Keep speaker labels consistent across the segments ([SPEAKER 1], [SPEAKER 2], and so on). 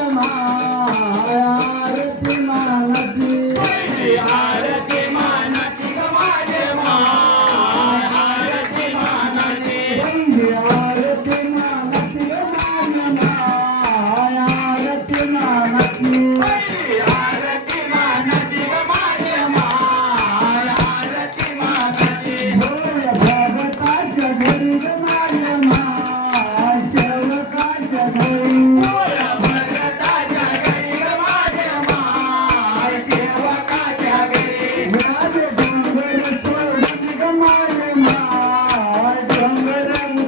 [SPEAKER 1] 哎呀妈呀！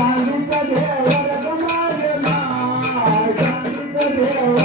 [SPEAKER 1] Thank you.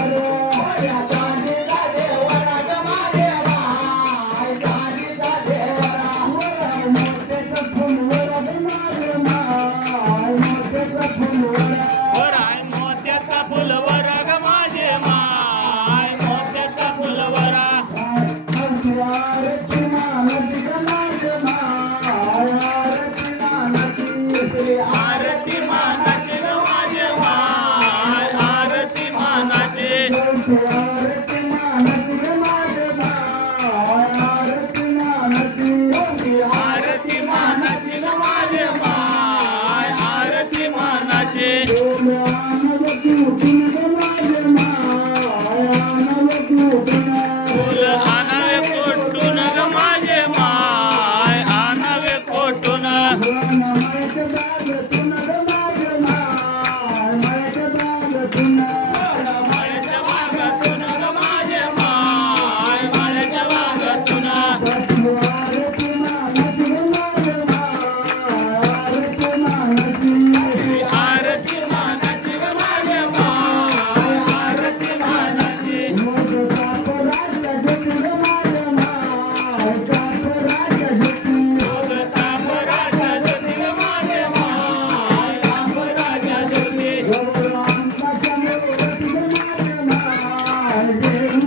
[SPEAKER 1] good.